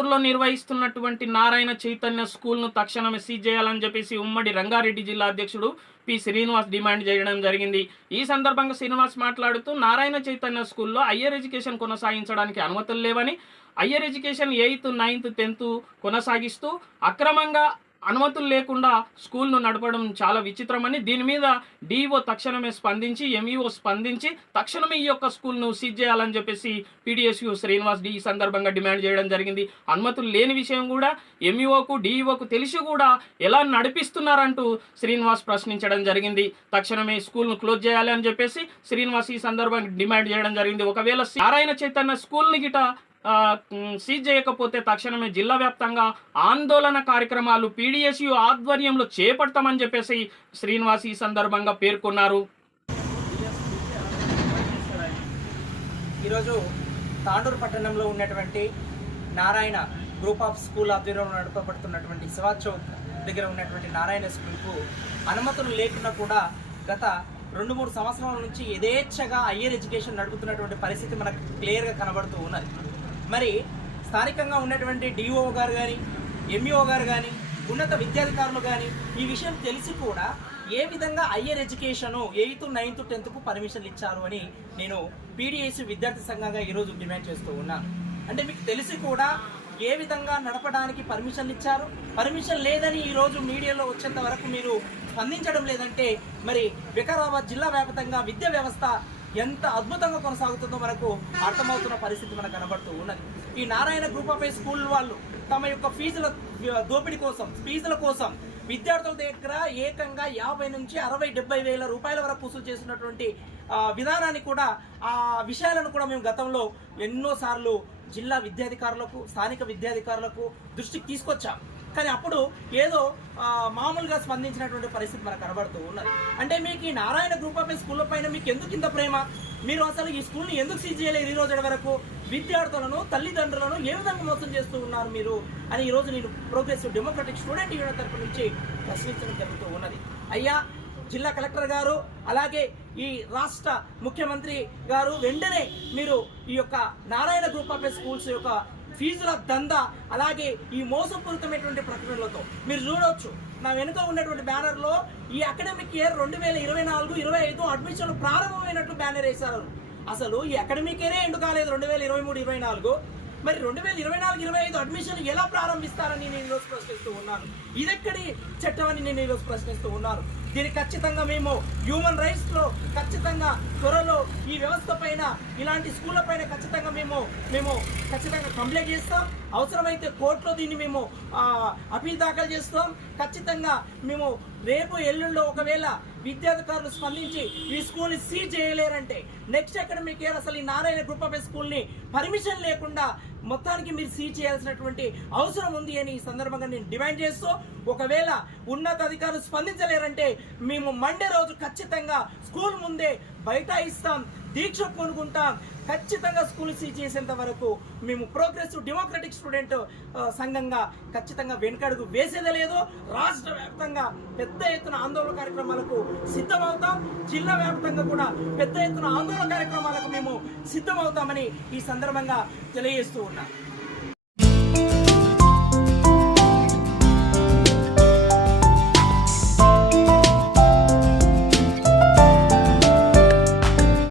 ఆధ్వర్యంలో నిర్వహిస్తున్నటువంటి నారాయణ చైతన్య స్కూల్ను తక్షణమే సీజ్ చేయాలని చెప్పేసి ఉమ్మడి రంగారెడ్డి జిల్లా అధ్యక్షుడు పి శ్రీనివాస్ డిమాండ్ చేయడం జరిగింది. ఈ సందర్భంగా శ్రీనివాస్ మాట్లాడుతూ నారాయణ చైతన్య స్కూల్లో హయ్యర్ ఎడ్యుకేషన్ కొనసాగించడానికి అనుమతులు లేవని higher education eighth ninth tenth కొనసాగిస్తూ అక్రమంగా అనుమతులు లేకుండా స్కూల్ను నడపడం చాలా విచిత్రమని దీని మీద డిఓ తక్షణమే స్పందించి ఎంఈఓ స్పందించి తక్షణమే ఈ యొక్క స్కూల్ను సీజ్ చేయాలని చెప్పేసి పీడిఎస్యు శ్రీనివాస్ డి ఈ సందర్భంగా డిమాండ్ చేయడం జరిగింది. అనుమతులు లేని విషయం కూడా ఎంఈఓకు డిఈఓకు తెలిసి కూడా ఎలా నడిపిస్తున్నారంటూ శ్రీనివాస్ ప్రశ్నించడం జరిగింది. తక్షణమే స్కూల్ను క్లోజ్ చేయాలి అని చెప్పేసి శ్రీనివాస్ ఈ సందర్భంగా డిమాండ్ చేయడం జరిగింది. ఒకవేళ నారాయణ చైతన్య స్కూల్ని గిట సీజ్ చేయకపోతే తక్షణమే జిల్లా వ్యాప్తంగా ఆందోళన కార్యక్రమాలు పీడిఎస్యు ఆధ్వర్యంలో చేపడతామని చెప్పేసి శ్రీనివాస్ ఈ సందర్భంగా పేర్కొన్నారు. ఈరోజు తాండూరు పట్టణంలో ఉన్నటువంటి నారాయణ గ్రూప్ ఆఫ్ స్కూల్ ఆధ్వర్యంలో నడపబడుతున్నటువంటి శివాజ్ చౌక్ దగ్గర ఉన్నటువంటి నారాయణ స్కూల్కు అనుమతులు లేకుండా కూడా గత రెండు మూడు సంవత్సరాల నుంచి యథేచ్ఛగా హయ్యర్ ఎడ్యుకేషన్ నడుపుతున్నటువంటి పరిస్థితి మనకు క్లియర్గా కనబడుతూ ఉన్నది. మరి స్థానికంగా ఉన్నటువంటి డిఓ గారు కానీ ఎంఈఓ గారు కానీ ఉన్నత విద్యాధికారులు కానీ ఈ విషయం తెలిసి కూడా ఏ విధంగా హయ్యర్ ఎడ్యుకేషన్ ఎయిత్ నైన్త్ టెన్త్కు పర్మిషన్లు ఇచ్చారు అని నేను పీడిఎస్ విద్యార్థి సంఘంగా ఈరోజు డిమాండ్ చేస్తూ ఉన్నాను. అంటే మీకు తెలిసి కూడా ఏ విధంగా నడపడానికి పర్మిషన్లు ఇచ్చారు? పర్మిషన్ లేదని ఈరోజు మీడియాలో వచ్చేంత వరకు మీరు స్పందించడం లేదంటే మరి వికారాబాద్ జిల్లా వ్యాప్తంగా విద్యా వ్యవస్థ ఎంత అద్భుతంగా కొనసాగుతుందో మనకు అర్థమవుతున్న పరిస్థితి మనకు కనబడుతూ ఉన్నది. ఈ నారాయణ గ్రూప్ ఆఫ్ స్కూల్ వాళ్ళు తమ యొక్క ఫీజుల దోపిడీ కోసం ఫీజుల కోసం విద్యార్థుల దగ్గర ఏకంగా యాభై నుంచి అరవై డెబ్బై వేల రూపాయల వరకు వసూలు చేసినటువంటి విధానాన్ని కూడా ఆ విషయాలను కూడా మేము గతంలో ఎన్నోసార్లు జిల్లా విద్యాధికారులకు స్థానిక విద్యాధికారులకు దృష్టికి తీసుకొచ్చాం. కానీ అప్పుడు ఏదో మామూలుగా స్పందించినటువంటి పరిస్థితి మనకు కనబడుతూ ఉన్నది. అంటే మీకు ఈ నారాయణ గ్రూప్ ఆఫ్ స్కూళ్ళ పైన మీకు ఎందుకు ఇంత ప్రేమ? మీరు అసలు ఈ స్కూల్ని ఎందుకు సీజ్ చేయలేదు ఈ రోజు వరకు? విద్యార్థులను తల్లిదండ్రులను ఏ విధంగా మోసం చేస్తూ ఉన్నారు మీరు? అని ఈరోజు నేను ప్రోగ్రెసివ్ డెమోక్రటిక్ స్టూడెంట్ యూనియన్ తరపు నుంచి ప్రశ్నించడం జరుగుతూ ఉన్నది. అయ్యా జిల్లా కలెక్టర్ గారు అలాగే ఈ రాష్ట్ర ముఖ్యమంత్రి గారు వెంటనే మీరు ఈ యొక్క నారాయణ గ్రూప్ ఆఫ్ స్కూల్స్ యొక్క ఫీజుల దందా అలాగే ఈ మోసపూరితమైనటువంటి ప్రకటనలతో మీరు చూడవచ్చు నా వెనుక ఉన్నటువంటి బ్యానర్లో ఈ అకాడమిక్ ఇయర్ రెండు వేల ఇరవై నాలుగు ఇరవై ఐదు అడ్మిషన్లు ప్రారంభమైనట్లు బ్యానర్ వేశారు. అసలు ఈ అకాడమిక్ ఇయరే ఎండు కాలేదు రెండు వేల ఇరవై మూడు ఇరవై నాలుగు? మరి రెండు వేల ఇరవై నాలుగు ఇరవై ఐదు అడ్మిషన్ ఎలా ప్రారంభిస్తారని నేను ఈరోజు ప్రశ్నిస్తూ ఉన్నాను. ఇదెక్కడి చట్టం అని నేను ఈరోజు ప్రశ్నిస్తూ ఉన్నాను. దీనికి ఖచ్చితంగా మేము హ్యూమన్ రైట్స్లో ఖచ్చితంగా త్వరలో ఈ వ్యవస్థ పైన ఇలాంటి స్కూళ్ళ పైన ఖచ్చితంగా మేము మేము ఖచ్చితంగా కంప్లైంట్ చేస్తాం. అవసరమైతే కోర్టులో దీన్ని మేము ఆ, అపీల్ దాఖలు చేస్తాం. ఖచ్చితంగా మేము రేపు ఎల్లుండో ఒకవేళ విద్యాధికారులు స్పందించి ఈ స్కూల్ని సీజ్ చేయలేరంటే నెక్స్ట్ అకాడమిక్ ఇయర్ అసలు ఈ నారాయణ గ్రూప్ ఆఫ్ స్కూల్ని పర్మిషన్ లేకుండా మొత్తానికి మీరు సీజ్ చేయాల్సినటువంటి అవసరం ఉంది అని ఈ సందర్భంగా నేను డిమాండ్ చేస్తూ ఒకవేళ ఉన్నతాధికారులు స్పందించలేరంటే మేము మండే రోజు ఖచ్చితంగా స్కూల్ ముందే బైఠాయిస్తాం. దీక్ష కొనుక్కుంటాం ఖచ్చితంగా స్కూల్ సీజ్ చేసేంత వరకు మేము ప్రోగ్రెసివ్ డెమోక్రటిక్ స్టూడెంట్ సంఘంగా ఖచ్చితంగా వెనుకడుగు వేసేదే లేదు. రాష్ట్ర వ్యాప్తంగా పెద్ద ఎత్తున ఆందోళన కార్యక్రమాలకు సిద్ధమవుతాం. జిల్లా వ్యాప్తంగా కూడా పెద్ద ఎత్తున ఆందోళన కార్యక్రమాలకు మేము సిద్ధమవుతామని ఈ సందర్భంగా తెలియజేస్తూ ఉన్నాం.